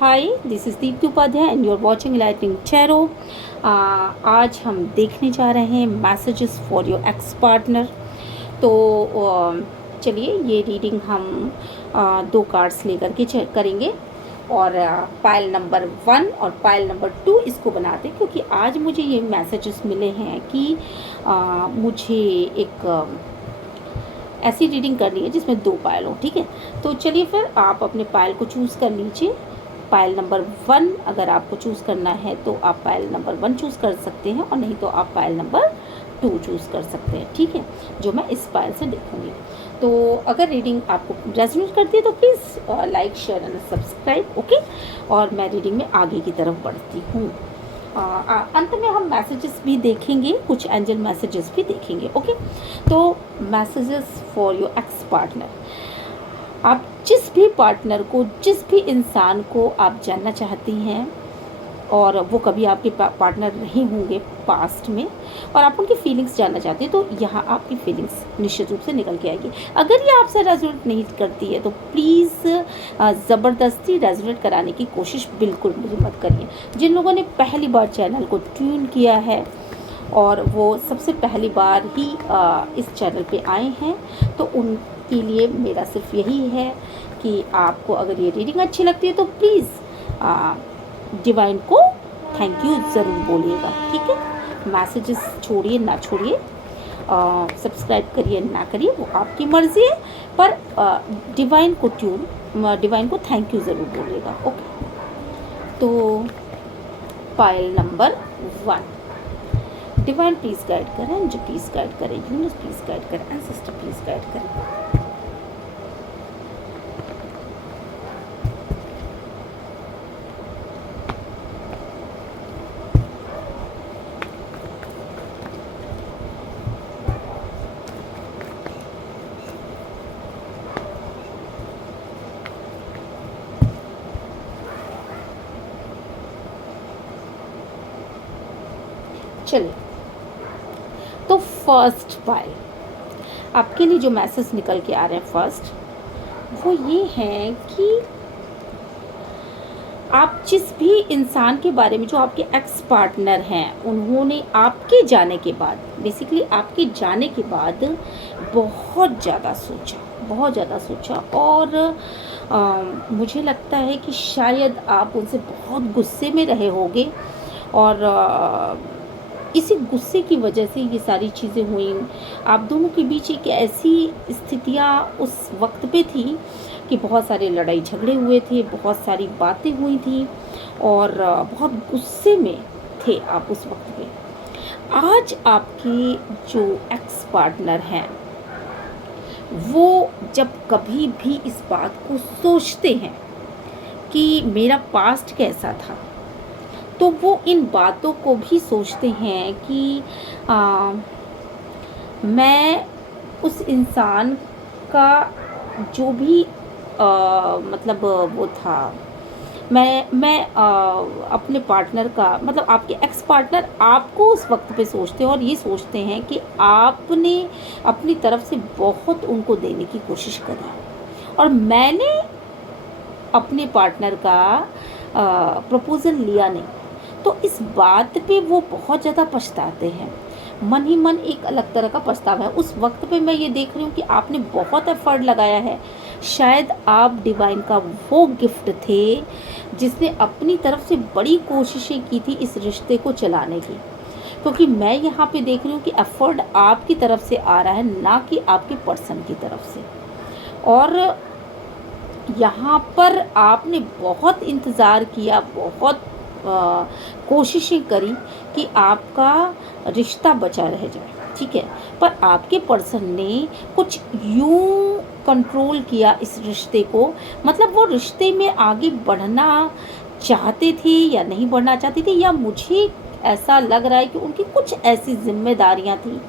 Hi, this is Deepti Upadhyay and you are watching Lighting Tarot. आज हम देखने जा रहे हैं messages for your ex partner. तो चलिए ये रीडिंग हम दो कार्ड्स लेकर के करेंगे और पाइल नंबर 1 और पाइल नंबर 2 इसको बनाते हैं, क्योंकि आज मुझे ये मैसेजेस मिले हैं कि मुझे एक ऐसी रीडिंग करनी है जिसमें 2 पायल हो। ठीक है, तो चलिए फिर आप अपने पायल को चूज़ कर लीजिए। पायल नंबर 1 अगर आपको चूज़ करना है तो आप पायल नंबर 1 चूज़ कर सकते हैं, और नहीं तो आप पायल नंबर 2 चूज़ कर सकते हैं। ठीक है, जो मैं इस पायल से देखूँगी। तो अगर रीडिंग आपको रेजोनेट करती है तो please like, share and subscribe. Okay, और मैं रीडिंग में आगे की तरफ बढ़ती हूँ। अंत में हम मैसेजेस भी देखेंगे, कुछ एंजल मैसेजेस भी देखेंगे। ओके, तो messages for your ex partner. आप जिस भी पार्टनर को, जिस भी इंसान को आप जानना चाहती हैं और वो कभी आपके पार्टनर नहीं होंगे पास्ट में, और आप उनकी फीलिंग्स जानना चाहते हैं, तो यहाँ आपकी फीलिंग्स निश्चित रूप से निकल के आएगी। अगर ये आपसे रेजोनेट नहीं करती है तो प्लीज़ ज़बरदस्ती रेजोनेट कराने की कोशिश बिल्कुल मुझे मत करिए। जिन लोगों ने पहली बार चैनल को ट्यून किया है और वो सबसे पहली बार ही इस चैनल पे आए हैं, तो उनके लिए मेरा सिर्फ यही है कि आपको अगर ये रीडिंग अच्छी लगती है तो प्लीज़ डिवाइन को थैंक यू ज़रूर बोलिएगा। ठीक है, मैसेजेस छोड़िए ना छोड़िए, सब्सक्राइब करिए ना करिए, वो आपकी मर्ज़ी है, पर डिवाइन को थैंक यू ज़रूर बोलिएगा। ओके, तो pile number 1, divine please guide करें, जो प्लीज़ गाइड करें, यूनिवर्स प्लीज़ गाइड करें, एंसेस्टर प्लीज़ गाइड करें। चलिए, तो फर्स्ट पाइल आपके लिए जो मैसेज निकल के आ रहे हैं फर्स्ट, वो ये हैं कि आप जिस भी इंसान के बारे में, जो आपके एक्स पार्टनर हैं, उन्होंने आपके जाने के बाद, बेसिकली आपके जाने के बाद बहुत ज़्यादा सोचा और मुझे लगता है कि शायद आप उनसे बहुत गुस्से में रहे होंगे, और इसी गुस्से की वजह से ये सारी चीज़ें हुई। आप दोनों के बीच एक ऐसी स्थितियाँ उस वक्त पे थी कि बहुत सारे लड़ाई झगड़े हुए थे, बहुत सारी बातें हुई थी, और बहुत गुस्से में थे आप उस वक्त पे। आज आपके जो एक्स पार्टनर हैं, वो जब कभी भी इस बात को सोचते हैं कि मेरा पास्ट कैसा था, तो वो इन बातों को भी सोचते हैं कि मैं उस इंसान का जो भी मतलब वो था, मैं अपने पार्टनर का, मतलब आपके एक्स पार्टनर आपको उस वक्त पे सोचते हैं और ये सोचते हैं कि आपने अपनी तरफ से बहुत उनको देने की कोशिश करी, और मैंने अपने पार्टनर का प्रपोज़ल लिया नहीं। तो इस बात पे वो बहुत ज़्यादा पछताते हैं, मन ही मन एक अलग तरह का पछतावा है। उस वक्त पे मैं ये देख रही हूँ कि आपने बहुत एफर्ट लगाया है। शायद आप डिवाइन का वो गिफ्ट थे जिसने अपनी तरफ से बड़ी कोशिशें की थी इस रिश्ते को चलाने की, क्योंकि मैं यहाँ पे देख रही हूँ कि एफर्ट आपकी तरफ से आ रहा है, ना कि आपके पर्सन की तरफ से। और यहाँ पर आपने बहुत इंतज़ार किया, बहुत कोशिशें करी कि आपका रिश्ता बचा रह जाए। ठीक है, पर आपके पर्सन ने कुछ यूं कंट्रोल किया इस रिश्ते को, मतलब वो रिश्ते में आगे बढ़ना चाहते थे या नहीं बढ़ना चाहते थे, या मुझे ऐसा लग रहा है कि उनकी कुछ ऐसी जिम्मेदारियां थी,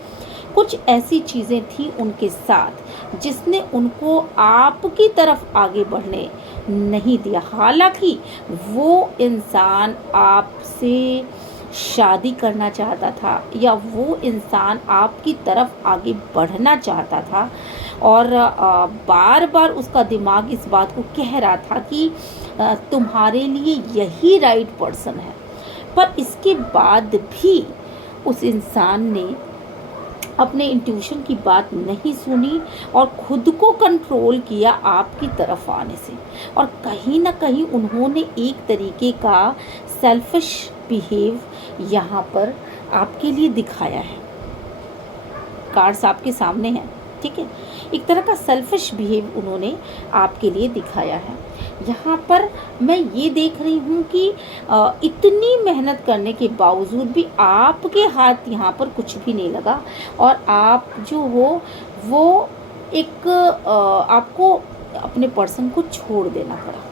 कुछ ऐसी चीज़ें थी उनके साथ जिसने उनको आपकी तरफ आगे बढ़ने नहीं दिया। हालांकि वो इंसान आपसे शादी करना चाहता था, या वो इंसान आपकी तरफ आगे बढ़ना चाहता था, और बार बार उसका दिमाग इस बात को कह रहा था कि तुम्हारे लिए यही राइट पर्सन है। पर इसके बाद भी उस इंसान ने अपने इंट्यूशन की बात नहीं सुनी और खुद को कंट्रोल किया आपकी तरफ आने से, और कहीं ना कहीं उन्होंने एक तरीके का सेल्फिश बिहेव यहाँ पर आपके लिए दिखाया है। कार्ड्स आपके सामने हैं, ठीक है। एक तरह का सेल्फिश बिहेव उन्होंने आपके लिए दिखाया है। यहाँ पर मैं ये देख रही हूँ कि इतनी मेहनत करने के बावजूद भी आपके हाथ यहाँ पर कुछ भी नहीं लगा, और आप जो हो वो एक आपको अपने पर्सन को छोड़ देना पड़ा।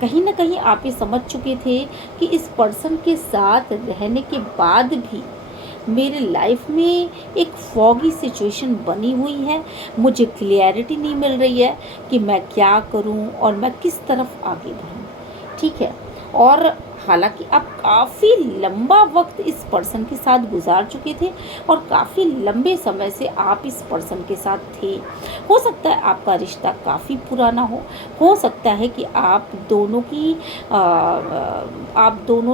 कहीं ना कहीं आप ये समझ चुके थे कि इस पर्सन के साथ रहने के बाद भी मेरे लाइफ में एक फॉगी सिचुएशन बनी हुई है, मुझे क्लियरिटी नहीं मिल रही है कि मैं क्या करूं और मैं किस तरफ आगे बढ़ूं, ठीक है। और हालांकि आप काफ़ी लंबा वक्त इस पर्सन के साथ गुजार चुके थे और काफ़ी लंबे समय से आप इस पर्सन के साथ थे। हो सकता है आपका रिश्ता काफ़ी पुराना हो सकता है कि आप दोनों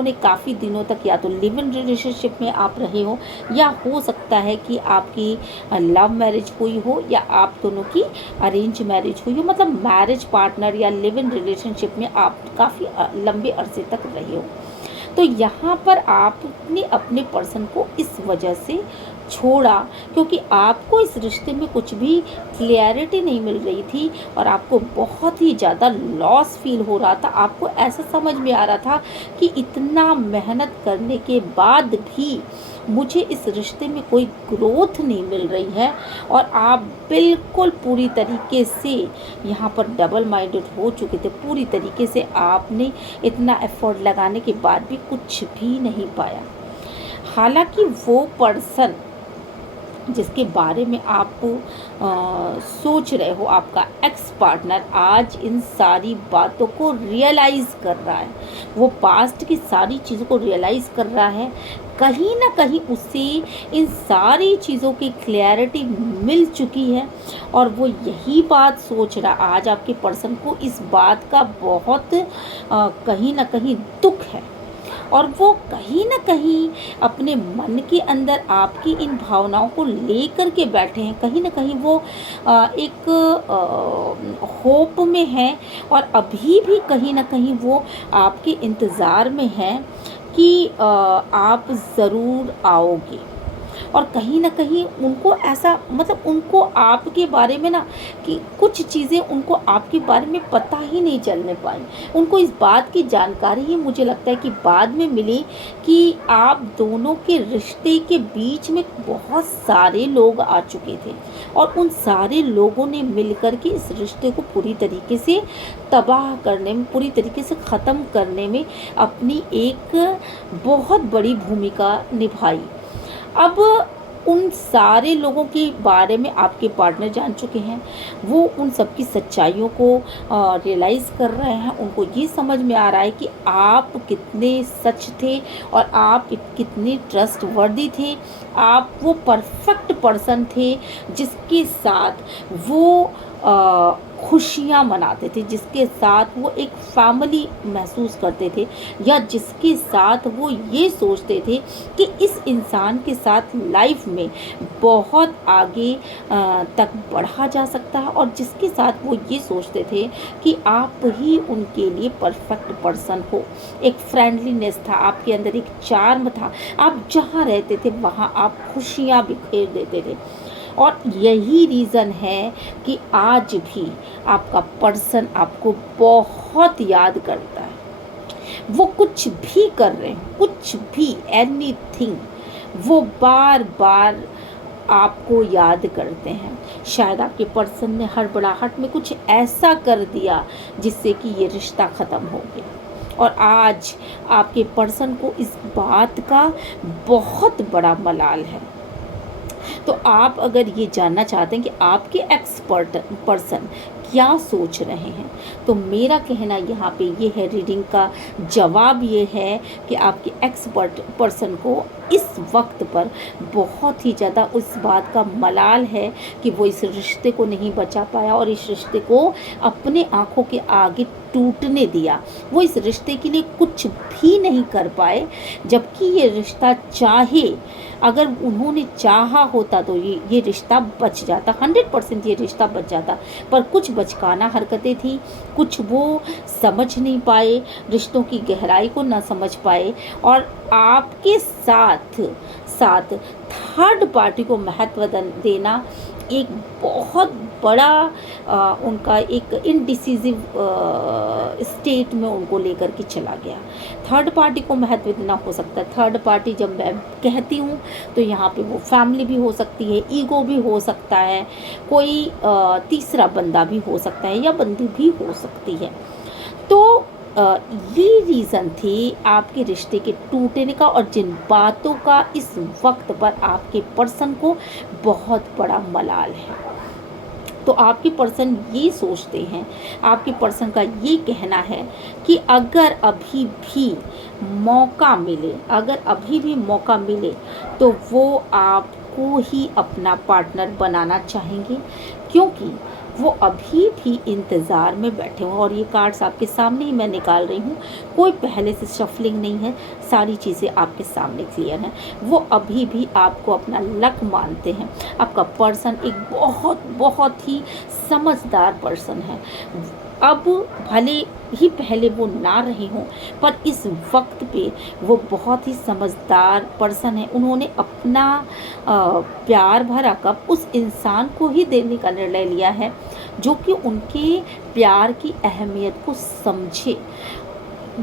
ने काफ़ी दिनों तक या तो लिव इन रिलेशनशिप में आप रहे हो, या हो सकता है कि आपकी लव मैरिज हुई हो या आप दोनों की अरेंज मैरिज हुई हो, मतलब मैरिज पार्टनर या लिव इन रिलेशनशिप में आप काफ़ी लंबे अरसे तक रहे हो। तो यहाँ पर आपने अपने पर्सन को इस वजह से छोड़ा क्योंकि आपको इस रिश्ते में कुछ भी क्लियरिटी नहीं मिल रही थी और आपको बहुत ही ज़्यादा लॉस फील हो रहा था। आपको ऐसा समझ में आ रहा था कि इतना मेहनत करने के बाद भी मुझे इस रिश्ते में कोई ग्रोथ नहीं मिल रही है, और आप बिल्कुल पूरी तरीके से यहाँ पर डबल माइंडेड हो चुके थे। पूरी तरीके से आपने इतना एफर्ट लगाने के बाद भी कुछ भी नहीं पाया। हालांकि वो पर्सन जिसके बारे में आप सोच रहे हो, आपका एक्स पार्टनर, आज इन सारी बातों को रियलाइज़ कर रहा है। वो पास्ट की सारी चीज़ों को रियलाइज़ कर रहा है। कहीं ना कहीं उसे इन सारी चीज़ों की क्लैरिटी मिल चुकी है और वो यही बात सोच रहा। आज आपके पर्सन को इस बात का बहुत कहीं ना कहीं दुख है, और वो कहीं ना कहीं अपने मन के अंदर आपकी इन भावनाओं को लेकर के बैठे हैं। कहीं ना कहीं वो एक होप में है, और अभी भी कहीं ना कहीं वो आपके इंतज़ार में है कि आप ज़रूर आओगे। और कहीं ना कहीं उनको ऐसा, मतलब उनको आपके बारे में ना कि कुछ चीज़ें उनको आपके बारे में पता ही नहीं चलने पाई। उनको इस बात की जानकारी ही मुझे लगता है कि बाद में मिली कि आप दोनों के रिश्ते के बीच में बहुत सारे लोग आ चुके थे, और उन सारे लोगों ने मिलकर के इस रिश्ते को पूरी तरीके से तबाह करने में, पूरी तरीके से ख़त्म करने में अपनी एक बहुत बड़ी भूमिका निभाई। अब उन सारे लोगों के बारे में आपके पार्टनर जान चुके हैं। वो उन सब की सच्चाइयों को रियलाइज़ कर रहे हैं। उनको ये समझ में आ रहा है कि आप कितने सच थे और आप कितने ट्रस्टवर्दी थे। आप वो परफेक्ट पर्सन थे जिसके साथ वो खुशियाँ मनाते थे, जिसके साथ वो एक फैमिली महसूस करते थे, या जिसके साथ वो ये सोचते थे कि इस इंसान के साथ लाइफ में बहुत आगे तक बढ़ा जा सकता है, और जिसके साथ वो ये सोचते थे कि आप ही उनके लिए परफेक्ट पर्सन हो। एक फ्रेंडलीनेस था आपके अंदर, एक चार्म था। आप जहाँ रहते थे वहाँ आप खुशियाँ बिखेर देते थे, और यही रीज़न है कि आज भी आपका पर्सन आपको बहुत याद करता है। वो कुछ भी कर रहे हैं, कुछ भी, एनीथिंग, वो बार बार आपको याद करते हैं। शायद आपके पर्सन ने हड़बड़ाहट में कुछ ऐसा कर दिया जिससे कि ये रिश्ता ख़त्म हो गया, और आज आपके पर्सन को इस बात का बहुत बड़ा मलाल है। तो आप अगर ये जानना चाहते हैं कि आपके एक्सपर्ट पर्सन क्या सोच रहे हैं, तो मेरा कहना यहाँ पे ये है, रीडिंग का जवाब ये है कि आपके एक्सपर्ट पर्सन को इस वक्त पर बहुत ही ज़्यादा उस बात का मलाल है कि वो इस रिश्ते को नहीं बचा पाया और इस रिश्ते को अपने आँखों के आगे टूटने दिया। वो इस रिश्ते के लिए कुछ भी नहीं कर पाए, जबकि ये रिश्ता चाहे, अगर उन्होंने चाहा होता तो ये रिश्ता बच जाता, 100% ये रिश्ता बच जाता। पर कुछ बचकाना हरकतें थी, कुछ वो समझ नहीं पाए, रिश्तों की गहराई को ना समझ पाए, और आपके साथ साथ थर्ड पार्टी को महत्व देना एक बहुत बड़ा उनका एक इनडिसिसिव स्टेट में उनको लेकर के चला गया। थर्ड पार्टी को महत्व देना हो सकता है, थर्ड पार्टी जब मैं कहती हूँ तो यहाँ पे वो फैमिली भी हो सकती है, ईगो भी हो सकता है, कोई तीसरा बंदा भी हो सकता है या बंदी भी हो सकती है। तो ये रीज़न थी आपके रिश्ते के टूटने का, और जिन बातों का इस वक्त पर आपके पर्सन को बहुत बड़ा मलाल है। तो आपके पर्सन ये सोचते हैं, आपके पर्सन का ये कहना है कि अगर अभी भी मौका मिले, अगर अभी भी मौका मिले तो वो आपको ही अपना पार्टनर बनाना चाहेंगे, क्योंकि वो अभी भी इंतज़ार में बैठे हुए। और ये कार्ड्स आपके सामने ही मैं निकाल रही हूँ, कोई पहले से शफलिंग नहीं है, सारी चीज़ें आपके सामने क्लियर हैं। वो अभी भी आपको अपना लक मानते हैं। आपका पर्सन एक बहुत बहुत ही समझदार पर्सन है। अब भले ही पहले वो ना रहे हों, पर इस वक्त पे वो बहुत ही समझदार पर्सन है। उन्होंने अपना प्यार भरा कप उस इंसान को ही देने का निर्णय लिया है जो कि उनके प्यार की अहमियत को समझे।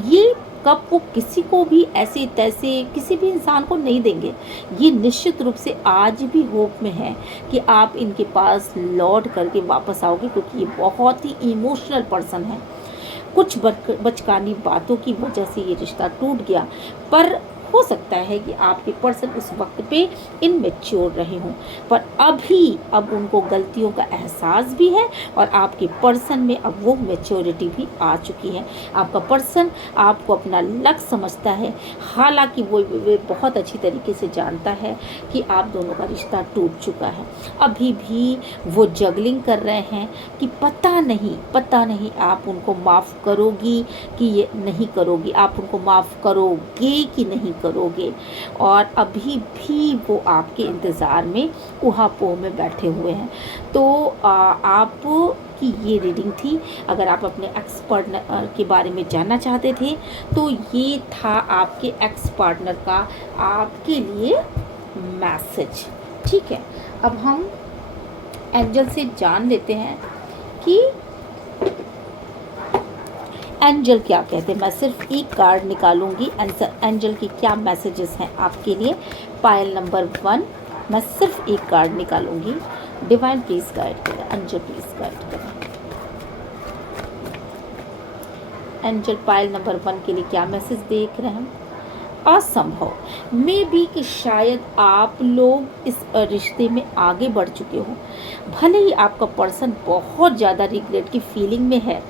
ये कप वो किसी को भी ऐसे तैसे किसी भी इंसान को नहीं देंगे। ये निश्चित रूप से आज भी होप में है कि आप इनके पास लौट करके वापस आओगे, क्योंकि ये बहुत ही इमोशनल पर्सन है। कुछ बचकानी बातों की वजह से ये रिश्ता टूट गया, पर हो सकता है कि आपके पर्सन उस वक्त पे इनमेच्योर रहे हों, पर अब उनको गलतियों का एहसास भी है और आपके पर्सन में अब वो मैच्योरिटी भी आ चुकी है। आपका पर्सन आपको अपना लक समझता है, हालांकि वो बहुत अच्छी तरीके से जानता है कि आप दोनों का रिश्ता टूट चुका है। अभी भी वो जगलिंग कर रहे हैं कि पता नहीं आप उनको माफ़ करोगी कि ये नहीं करोगी, आप उनको माफ़ करोगे कि नहीं करोगे। और अभी भी वो आपके इंतज़ार में ऊहापोह में बैठे हुए हैं। तो आप की ये रीडिंग थी। अगर आप अपने एक्स पार्टनर के बारे में जानना चाहते थे तो ये था आपके एक्स पार्टनर का आपके लिए मैसेज। ठीक है, अब हम एंजल से जान लेते हैं कि एंजल क्या कहते हैं। मैं सिर्फ एक कार्ड निकालूंगी, एंजल की क्या मैसेजेस हैं आपके लिए। पायल नंबर 1, मैं सिर्फ एक कार्ड निकालूंगी। डिवाइन प्लीज गाइड करें, एंजल प्लीज गाइड करें। एंजल पायल नंबर 1 के लिए क्या मैसेज देख रहे हैं। असंभव, मे बी कि शायद आप लोग इस रिश्ते में आगे बढ़ चुके हो। भले ही आपका पर्सन बहुत ज़्यादा रिग्रेट की फीलिंग में है,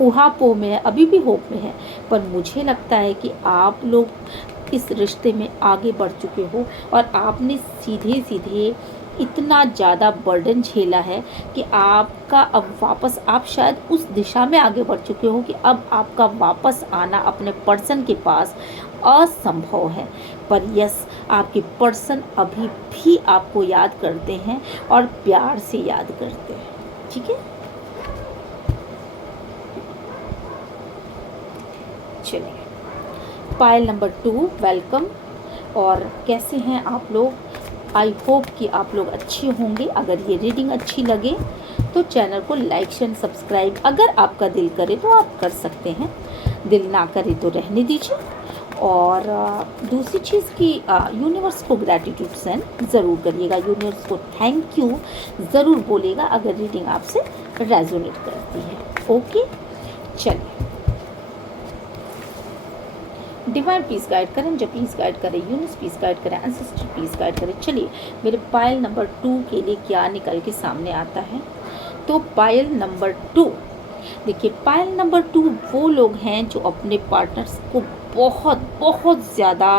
ऊहापोह में है, अभी भी होप में है, पर मुझे लगता है कि आप लोग इस रिश्ते में आगे बढ़ चुके हो और आपने सीधे सीधे इतना ज़्यादा बर्डन झेला है कि आपका अब वापस, आप शायद उस दिशा में आगे बढ़ चुके हो कि अब आपका वापस आना अपने पर्सन के पास असंभव है। पर यस, आपके पर्सन अभी भी आपको याद करते हैं और प्यार से याद करते हैं। ठीक है, चलिए पायल नंबर 2, वेलकम। और कैसे हैं आप लोग। आई होप कि आप लोग अच्छे होंगे। अगर ये रीडिंग अच्छी लगे तो चैनल को लाइक शेयर सब्सक्राइब, अगर आपका दिल करे तो आप कर सकते हैं, दिल ना करे तो रहने दीजिए। और दूसरी चीज़ कि यूनिवर्स को ग्रैटिट्यूड सेंड ज़रूर करिएगा, यूनिवर्स को थैंक यू ज़रूर बोलिएगा अगर रीडिंग आपसे रेजोनेट करती है। ओके, चलिए डिवाइन प्लीज गाइड करें, जब प्लीज गाइड करें, यूनिवर्स प्लीज गाइड करें, एंसेस्टर प्लीज गाइड करें। चलिए मेरे पायल नंबर 2 के लिए क्या निकल के सामने आता है। तो पायल नंबर 2, देखिए पायल नंबर 2 वो लोग हैं जो अपने पार्टनर्स को बहुत बहुत ज़्यादा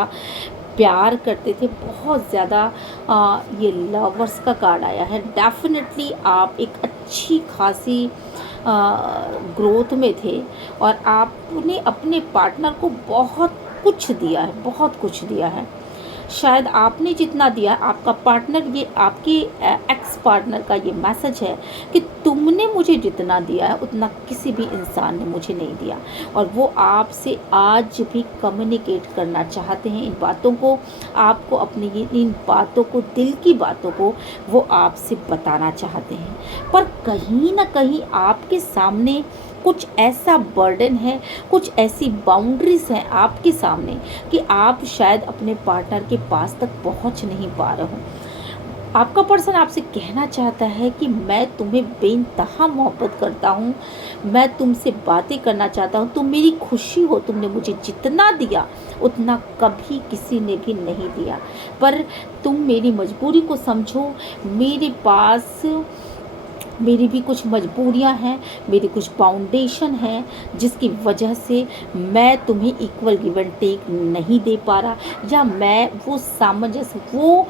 प्यार करते थे बहुत ज़्यादा। ये लवर्स का कार्ड आया है। डेफिनेटली आप एक अच्छी खासी ग्रोथ में थे और आपने अपने पार्टनर को बहुत कुछ दिया है, बहुत कुछ दिया है। शायद आपने जितना दिया, आपका पार्टनर, ये आपके एक्स पार्टनर का ये मैसेज है कि तुमने मुझे जितना दिया है उतना किसी भी इंसान ने मुझे नहीं दिया, और वो आपसे आज भी कम्युनिकेट करना चाहते हैं इन बातों को, आपको अपनी इन बातों को, दिल की बातों को वो आपसे बताना चाहते हैं। पर कहीं ना कहीं आपके सामने कुछ ऐसा बर्डन है, कुछ ऐसी बाउंड्रीज हैं आपके सामने कि आप शायद अपने पार्टनर के पास तक पहुंच नहीं पा रहे हो। आपका पर्सन आपसे कहना चाहता है कि मैं तुम्हें बेइंतहा मोहब्बत करता हूँ, मैं तुमसे बातें करना चाहता हूँ, तुम मेरी खुशी हो, तुमने मुझे जितना दिया उतना कभी किसी ने भी नहीं दिया, पर तुम मेरी मजबूरी को समझो। मेरे पास मेरी भी कुछ मजबूरियां हैं, मेरी कुछ फाउंडेशन है, जिसकी वजह से मैं तुम्हें इक्वल गिव एंड टेक नहीं दे पा रहा, या मैं वो सामंजस्य, वो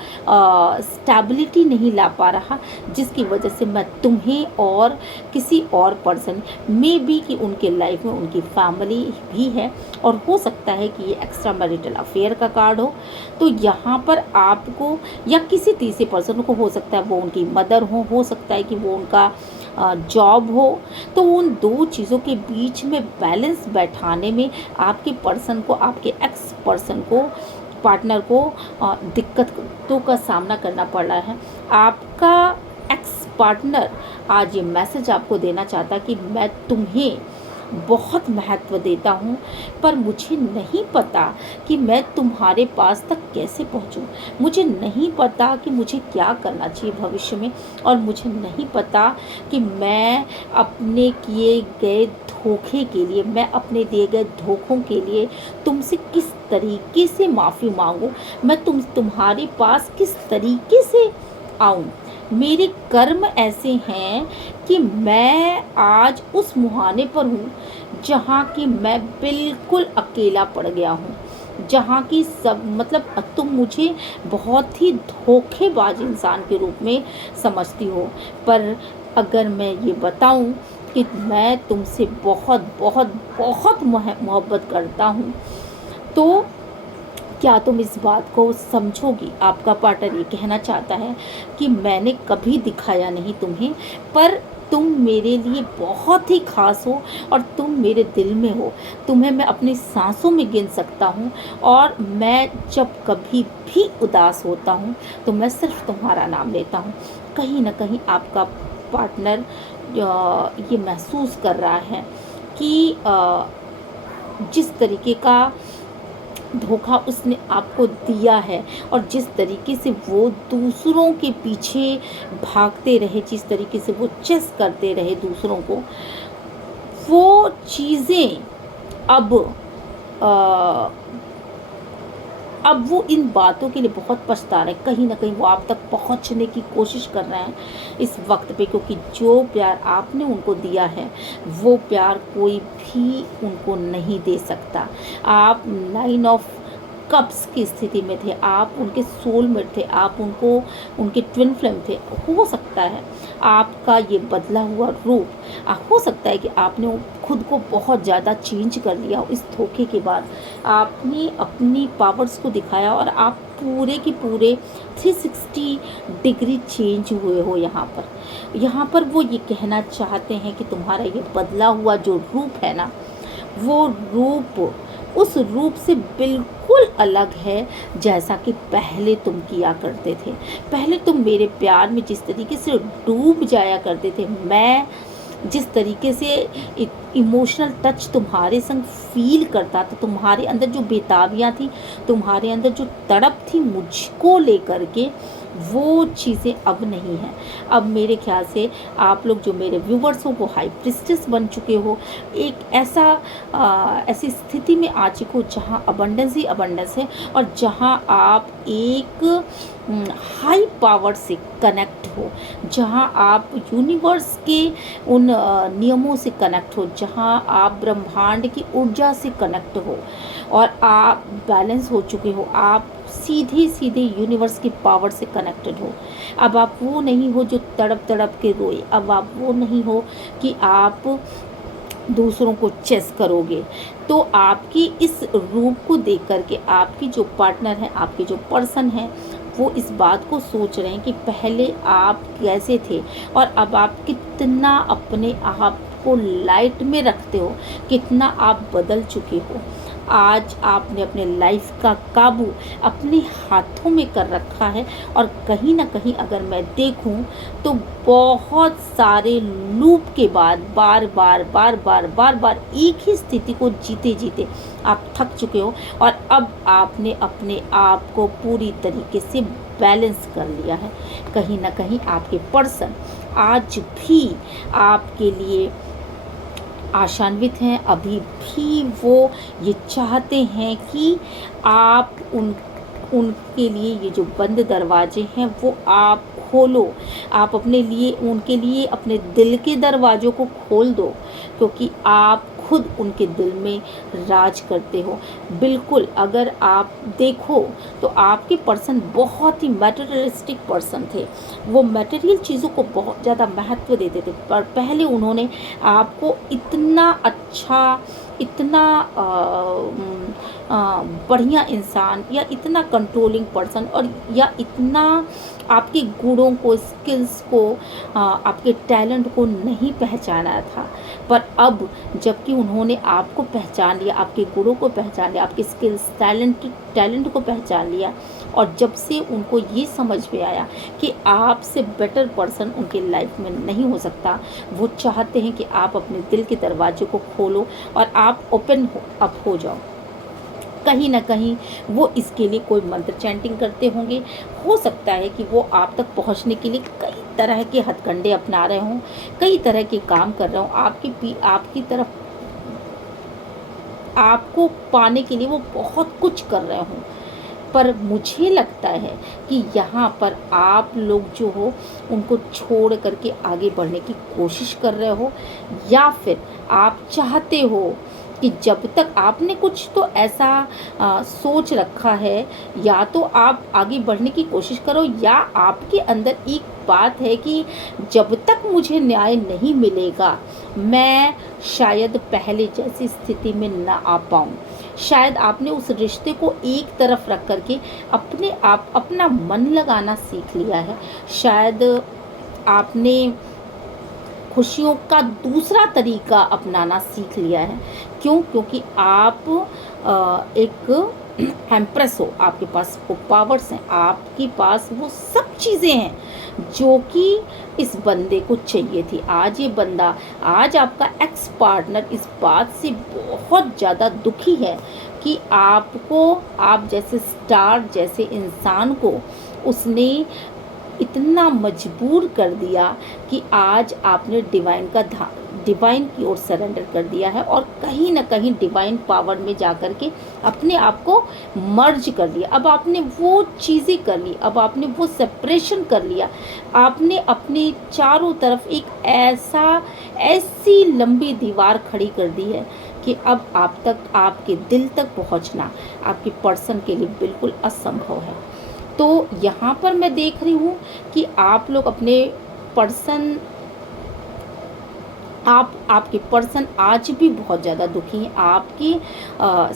स्टेबिलिटी नहीं ला पा रहा, जिसकी वजह से मैं तुम्हें और किसी और पर्सन में भी, कि उनके लाइफ में उनकी फैमिली भी है, और हो सकता है कि ये एक्स्ट्रा मैरिटल अफेयर का कार्ड हो। तो यहाँ पर आपको या किसी तीसरे पर्सन को, हो सकता है वो उनकी मदर हो सकता है कि वो उनका जॉब हो, तो उन दो चीज़ों के बीच में बैलेंस बैठाने में आपके पर्सन को, आपके एक्स पर्सन को, पार्टनर को दिक्कतों का सामना करना पड़ रहा है। आपका एक्स पार्टनर आज ये मैसेज आपको देना चाहता है कि मैं तुम्हें बहुत महत्व देता हूँ, पर मुझे नहीं पता कि मैं तुम्हारे पास तक कैसे पहुँचूँ, मुझे नहीं पता कि मुझे क्या करना चाहिए भविष्य में, और मुझे नहीं पता कि मैं अपने किए गए धोखे के लिए, मैं अपने दिए गए धोखों के लिए तुमसे किस तरीके से माफ़ी मांगूँ, मैं तुम्हारे पास किस तरीके से आऊँ। मेरे कर्म ऐसे हैं कि मैं आज उस मुहाने पर हूँ जहाँ कि मैं बिल्कुल अकेला पड़ गया हूँ, जहाँ की सब, मतलब तुम मुझे बहुत ही धोखेबाज इंसान के रूप में समझती हो, पर अगर मैं ये बताऊँ कि मैं तुमसे बहुत बहुत बहुत मोहब्बत करता हूँ, तो क्या तुम इस बात को समझोगी। आपका पार्टनर ये कहना चाहता है कि मैंने कभी दिखाया नहीं तुम्हें, पर तुम मेरे लिए बहुत ही खास हो और तुम मेरे दिल में हो, तुम्हें मैं अपनी सांसों में गिन सकता हूँ, और मैं जब कभी भी उदास होता हूँ तो मैं सिर्फ तुम्हारा नाम लेता हूँ। कहीं ना कहीं आपका पार्टनर ये महसूस कर रहा है कि जिस तरीके का धोखा उसने आपको दिया है, और जिस तरीके से वो दूसरों के पीछे भागते रहे, जिस तरीके से वो चेस करते रहे दूसरों को, वो चीज़ें अब वो इन बातों के लिए बहुत पछता रहे हैं। कहीं ना कहीं वो आप तक पहुंचने की कोशिश कर रहे हैं इस वक्त पे, क्योंकि जो प्यार आपने उनको दिया है वो प्यार कोई भी उनको नहीं दे सकता। आप 9 ऑफ कप्स की स्थिति में थे, आप उनके सोलमेट थे, आप उनके ट्विन फ्लेम थे। हो सकता है आपका ये बदला हुआ रूप, हो सकता है कि आपने खुद को बहुत ज़्यादा चेंज कर लिया इस धोखे के बाद। आपने अपनी पावर्स को दिखाया और आप पूरे के पूरे 360 डिग्री चेंज हुए हो यहाँ पर वो ये कहना चाहते हैं कि तुम्हारा ये बदला हुआ जो रूप है ना, वो रूप उस रूप से बिल्कुल अलग है जैसा कि पहले तुम किया करते थे। पहले तुम मेरे प्यार में जिस तरीके से डूब जाया करते थे, मैं जिस तरीके से इमोशनल टच तुम्हारे संग फील करता था, तुम्हारे अंदर जो बेताबियाँ थी, तुम्हारे अंदर जो तड़प थी मुझको लेकर के, वो चीज़ें अब नहीं हैं। अब मेरे ख्याल से आप लोग जो मेरे व्यूवर्स हो वो हाई प्रिस्टेस बन चुके हो, एक ऐसी स्थिति में आ चुके हो जहाँ अबंडेंस ही अबंडेंस है, और जहाँ आप एक हाई पावर से कनेक्ट हो, जहाँ आप यूनिवर्स के उन नियमों से कनेक्ट हो, जहाँ आप ब्रह्मांड की ऊर्जा से कनेक्ट हो और आप बैलेंस हो चुके हो, आप सीधे सीधे यूनिवर्स की पावर से कनेक्टेड हो। अब आप वो नहीं हो जो तड़प तड़प के रोए, अब आप वो नहीं हो कि आप दूसरों को चेस करोगे। तो आपकी इस रूप को देख करके आपकी जो पार्टनर है, आपके जो पर्सन है, वो इस बात को सोच रहे हैं कि पहले आप कैसे थे और अब आप कितना अपने आप को लाइट में रखते हो, कितना आप बदल चुके हो। आज आपने अपने लाइफ का काबू अपने हाथों में कर रखा है और कहीं ना कहीं अगर मैं देखूं तो बहुत सारे लूप के बाद बार बार बार बार बार बार एक ही स्थिति को जीते जीते आप थक चुके हो और अब आपने अपने आप को पूरी तरीके से बैलेंस कर लिया है। कहीं ना कहीं आपके पर्सन आज भी आपके लिए आशान्वित हैं, अभी भी वो ये चाहते हैं कि आप उनके लिए ये जो बंद दरवाजे हैं वो आप खोलो। आप अपने लिए उनके लिए अपने दिल के दरवाज़ों को खोल दो, क्योंकि आप खुद उनके दिल में राज करते हो। बिल्कुल, अगर आप देखो तो आपके पर्सन बहुत ही मटेरियलिस्टिक पर्सन थे। वो मटेरियल चीज़ों को बहुत ज़्यादा महत्व देते थे, पर पहले उन्होंने आपको इतना अच्छा, इतना बढ़िया इंसान या इतना कंट्रोलिंग पर्सन और या इतना आपके गुणों को, स्किल्स को, आपके टैलेंट को नहीं पहचाना था। पर अब जबकि उन्होंने आपको पहचान लिया, आपके गुणों को पहचान लिया, आपके स्किल्स, टैलेंट को पहचान लिया और जब से उनको ये समझ में आया कि आपसे बेटर पर्सन उनके लाइफ में नहीं हो सकता, वो चाहते हैं कि आप अपने दिल के दरवाजे को खोलो और आप ओपन अप हो जाओ। कहीं ना कहीं वो इसके लिए कोई मंत्र चैंटिंग करते होंगे। हो सकता है कि वो आप तक पहुंचने के लिए कई तरह के हथकंडे अपना रहे हों, कई तरह के काम कर रहे हों, आपकी तरफ आपको पाने के लिए वो बहुत कुछ कर रहे हों। पर मुझे लगता है कि यहाँ पर आप लोग जो हो उनको छोड़ करके आगे बढ़ने की कोशिश कर रहे हो, या फिर आप चाहते हो कि जब तक आपने कुछ तो ऐसा सोच रखा है, या तो आप आगे बढ़ने की कोशिश करो, या आपके अंदर एक बात है कि जब तक मुझे न्याय नहीं मिलेगा मैं शायद पहले जैसी स्थिति में ना आ पाऊँ। शायद आपने उस रिश्ते को एक तरफ रख करके अपने आप अपना मन लगाना सीख लिया है। शायद आपने खुशियों का दूसरा तरीका अपनाना सीख लिया है। क्यों? क्योंकि आप एक एम्प्रेस हो, आपके पास वो पावर्स हैं, आपके पास वो सब चीज़ें हैं जो कि इस बंदे को चाहिए थी। आज ये बंदा, आज आपका एक्स पार्टनर इस बात से बहुत ज़्यादा दुखी है कि आपको, आप जैसे स्टार जैसे इंसान को उसने इतना मजबूर कर दिया कि आज आपने डिवाइन की ओर सरेंडर कर दिया है और कहीं ना कहीं डिवाइन पावर में जाकर के अपने आप को मर्ज कर लिया। अब आपने वो चीज़ें कर ली, अब आपने वो सेपरेशन कर लिया, आपने अपने चारों तरफ एक ऐसी लंबी दीवार खड़ी कर दी है कि अब आप तक, आपके दिल तक पहुंचना आपके पर्सन के लिए बिल्कुल असंभव है। तो यहाँ पर मैं देख रही हूँ कि आप लोग अपने पर्सन, आपके पर्सन आज भी बहुत ज़्यादा दुखी हैं आपकी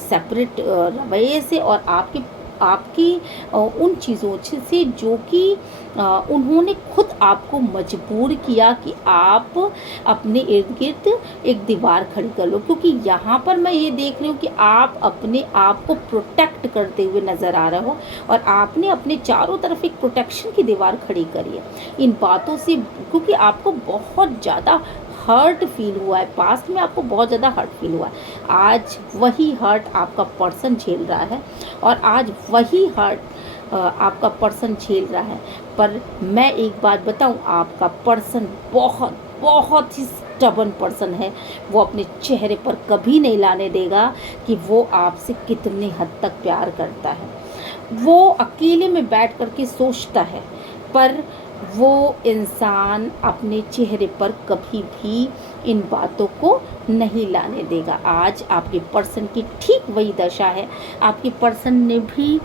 सेपरेट रवैये से और आपकी उन चीज़ों से जो कि उन्होंने खुद आपको मजबूर किया कि आप अपने इर्द गिर्द एक दीवार खड़ी कर लो। क्योंकि यहाँ पर मैं ये देख रही हूँ कि आप अपने आप को प्रोटेक्ट करते हुए नज़र आ रहे हो और आपने अपने चारों तरफ एक प्रोटेक्शन की दीवार खड़ी करी है इन बातों से, क्योंकि आपको बहुत ज़्यादा हर्ट फील हुआ है। पास्ट में आपको बहुत ज़्यादा हर्ट फील हुआ है, आज वही हर्ट आपका पर्सन झेल रहा है और आज वही हर्ट आपका पर्सन झेल रहा है। पर मैं एक बात बताऊं, आपका पर्सन बहुत बहुत ही स्टबर्न पर्सन है। वो अपने चेहरे पर कभी नहीं लाने देगा कि वो आपसे कितनी हद तक प्यार करता है। वो अकेले में बैठ कर के सोचता है, पर वो इंसान अपने चेहरे पर कभी भी इन बातों को नहीं लाने देगा। आज आपके पर्सन की ठीक वही दशा है। आपके पर्सन ने भी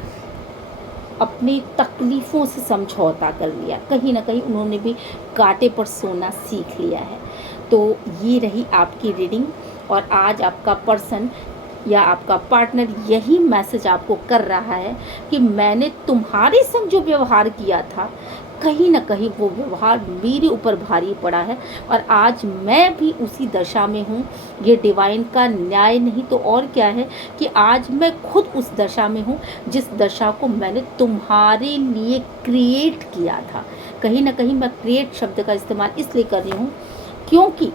अपनी तकलीफ़ों से समझौता कर लिया, कहीं ना कहीं उन्होंने भी कांटे पर सोना सीख लिया है। तो ये रही आपकी रीडिंग, और आज आपका पर्सन या आपका पार्टनर यही मैसेज आपको कर रहा है कि मैंने तुम्हारे संग जो व्यवहार किया था, कहीं ना कहीं वो व्यवहार मेरे ऊपर भारी पड़ा है, और आज मैं भी उसी दशा में हूँ। ये डिवाइन का न्याय नहीं तो और क्या है कि आज मैं खुद उस दशा में हूँ जिस दशा को मैंने तुम्हारे लिए क्रिएट किया था। कहीं ना कहीं मैं क्रिएट शब्द का इस्तेमाल इसलिए कर रही हूँ क्योंकि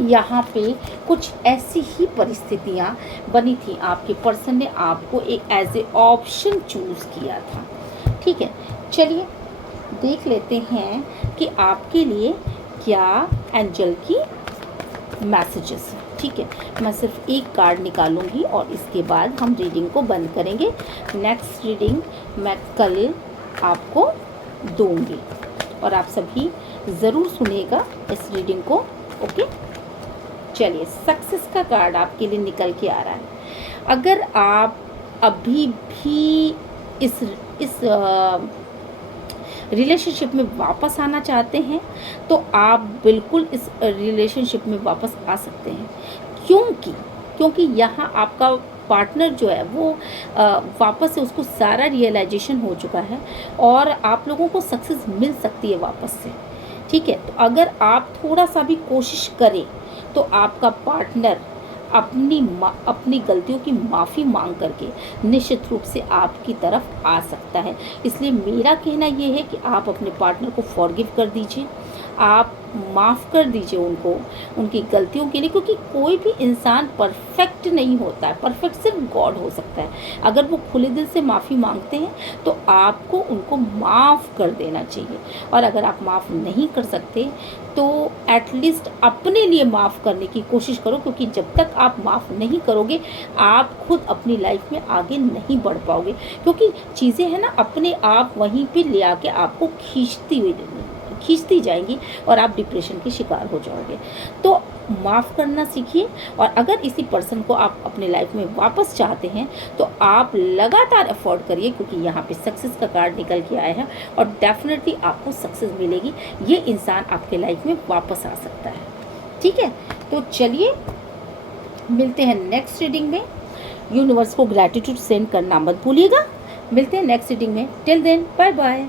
यहाँ पे कुछ ऐसी ही परिस्थितियाँ बनी थी, आपके पर्सन ने आपको एक एज ए ऑप्शन चूज़ किया था। ठीक है, चलिए देख लेते हैं कि आपके लिए क्या एंजल की मैसेजेस हैं। ठीक है, मैं सिर्फ एक कार्ड निकालूंगी और इसके बाद हम रीडिंग को बंद करेंगे। नेक्स्ट रीडिंग मैं कल आपको दूंगी और आप सभी ज़रूर सुनिएगा इस रीडिंग को। ओके, चलिए सक्सेस का कार्ड आपके लिए निकल के आ रहा है। अगर आप अभी भी इस रिलेशनशिप में वापस आना चाहते हैं तो आप बिल्कुल इस रिलेशनशिप में वापस आ सकते हैं, क्योंकि यहाँ आपका पार्टनर जो है वो वापस से उसको सारा रियलाइजेशन हो चुका है और आप लोगों को सक्सेस मिल सकती है वापस से। ठीक है, तो अगर आप थोड़ा सा भी कोशिश करें तो आपका पार्टनर अपनी गलतियों की माफ़ी मांग करके निश्चित रूप से आपकी तरफ आ सकता है। इसलिए मेरा कहना ये है कि आप अपने पार्टनर को फॉरगिव कर दीजिए, आप माफ़ कर दीजिए उनको उनकी गलतियों के लिए, क्योंकि कोई भी इंसान परफेक्ट नहीं होता है, परफेक्ट सिर्फ गॉड हो सकता है। अगर वो खुले दिल से माफ़ी मांगते हैं तो आपको उनको माफ़ कर देना चाहिए, और अगर आप माफ़ नहीं कर सकते तो एटलीस्ट अपने लिए माफ़ करने की कोशिश करो, क्योंकि जब तक आप माफ़ नहीं करोगे आप खुद अपनी लाइफ में आगे नहीं बढ़ पाओगे, क्योंकि चीज़ें हैं ना अपने आप वहीं पे ले आके आपको खींचती जाएंगी और आप डिप्रेशन के शिकार हो जाओगे। तो माफ़ करना सीखिए, और अगर इसी पर्सन को आप अपने लाइफ में वापस चाहते हैं तो आप लगातार एफर्ट करिए, क्योंकि यहाँ पे सक्सेस का कार्ड निकल के आया है और डेफिनेटली आपको सक्सेस मिलेगी। ये इंसान आपके लाइफ में वापस आ सकता है। ठीक है, तो चलिए मिलते हैं नेक्स्ट रीडिंग में। यूनिवर्स को ग्रैटिट्यूड सेंड करना मत भूलिएगा। मिलते हैं नेक्स्ट रीडिंग में। Till then bye bye.